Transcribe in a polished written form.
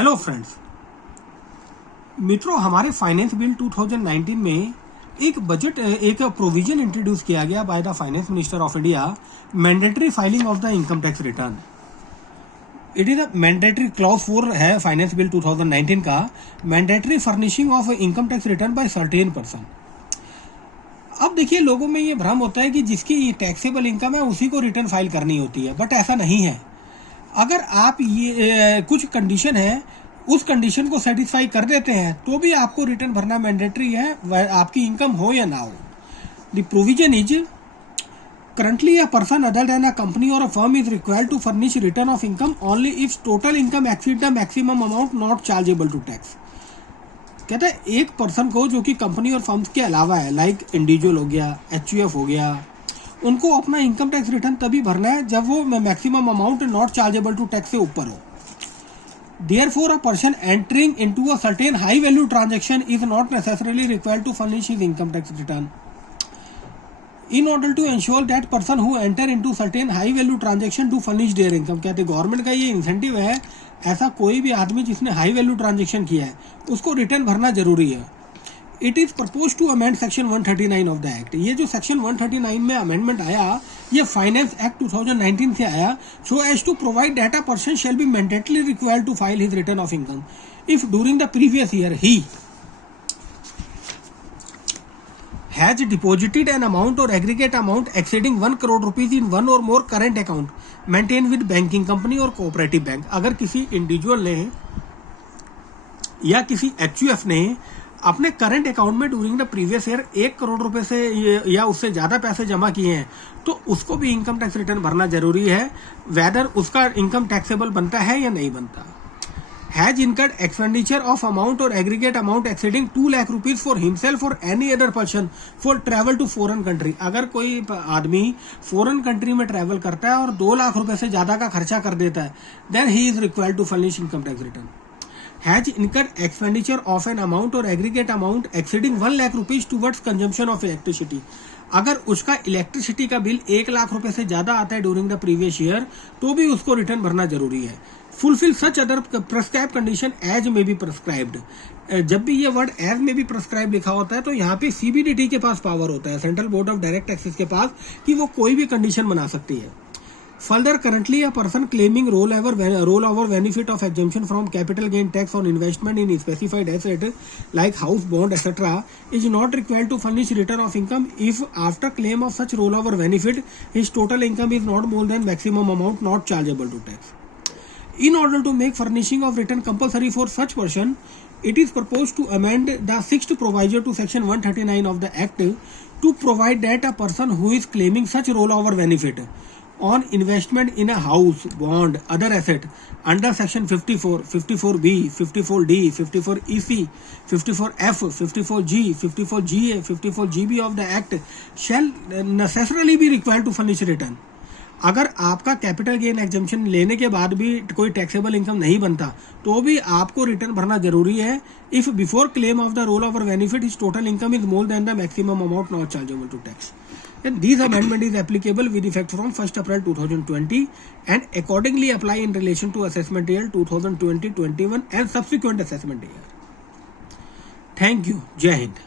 Hello friends, मित्रों, हमारे finance bill 2019 में एक प्रोविजन इंट्रोड्यूस किया गया by the finance minister of India, mandatory filing of the income tax return. It is a mandatory clause 4 है finance bill 2019 का, mandatory furnishing of income tax return by certain person. अब देखिए, लोगों में ये भ्रम होता है कि जिसकी टैक्सेबल इनकम है उसी को रिटर्न फाइल करनी होती है, बट ऐसा नहीं है। अगर आप ये कुछ कंडीशन है, उस कंडीशन को सेटिस्फाई कर देते हैं तो भी आपको रिटर्न भरना मैंडेटरी है, आपकी इनकम हो या ना हो। The provision is currently a person other than a company or a firm is required to furnish return of income only if total income exceed the maximum amount not chargeable to tax। कहता है एक person को जो कि company और firms के अलावा है, लाइक इंडिविजुअल हो गया, एचयूएफ हो गया, उनको अपना इनकम टैक्स रिटर्न तभी भरना है जब वो maximum amount not chargeable to tax से ऊपर हो। Therefore, a person entering into a certain high value transaction is not necessarily required to furnish his income tax return. In order to ensure that person who enter into certain high value transaction to furnish their income, कहते government का ये incentive है, ऐसा कोई भी आदमी जिसने high value transaction किया है उसको रिटर्न भरना जरूरी है। It is propose to amend section 139 of the act. ये जो सेक्शन 139 में अमेंडमेंट आया, ये फाइनेंस एक्ट 2019 से आया, so as to provide that a person shall be mandatorily required to file his return of income if during the previous year he has deposited an amount or aggregate amount exceeding 1 crore rupees in one or more current account maintained with banking company or cooperative bank। अगर किसी individual ने या किसी HUF ने अपने current account में during the previous year 1 crore रुपए से या उससे ज्यादा पैसे जमा किए हैं तो उसको भी इनकम टैक्स रिटर्न भरना जरूरी है, वेदर उसका इनकम टैक्सेबल बनता है या नहीं बनता। Has incurred expenditure of amount or aggregate amount exceeding 2 lakh rupees for himself or any other person for travel to foreign country। अगर कोई आदमी फॉरेन कंट्री में ट्रैवल करता है और 2 लाख रुपए से ज्यादा का खर्चा कर देता है, then he is required to furnish income tax return। Has incurred expenditure of an amount or aggregate amount exceeding 1 lakh rupees towards consumption of electricity। अगर उसका इलेक्ट्रिसिटी का बिल 1 लाख रुपए से ज्यादा आता है ड्यूरिंग द प्रीवियस ईयर तो भी उसको रिटर्न भरना जरूरी है। Fulfil such other prescribe condition as may be prescribed. जब भी ये word as may be prescribe लिखा होता है तो यहाँ पे सीबीडीटी के पास पावर होता है, central board of direct taxes के पास, कि वो कोई भी कंडीशन बना सकती है। Further, currently a person claiming rollover benefit of exemption from capital gain tax on investment in specified asset like house, bond, etc. is not required to furnish return of income if after claim of such rollover benefit his total income is not more than maximum amount not chargeable to tax। In order to make furnishing of return compulsory for such person, it is proposed to amend the sixth proviso to section 139 of the Act to provide that a person who is claiming such rollover benefit on investment in a house, bond, other asset under section 54, 54B, 54D, 54EC, 54F, 54G, 54GA, 54GB of the Act shall necessarily be required to furnish return। अगर आपका capital gain exemption लेने के बाद भी कोई taxable income नहीं बनता तो भी आपको रिटर्न भरना जरूरी है if before claim of the roll over benefit his total income is more than the maximum amount not chargeable to tax. And this amendment is applicable with effect from 1st April 2020 and accordingly apply in relation to assessment year 2020-21 and subsequent assessment year। Thank you। जय हिंद।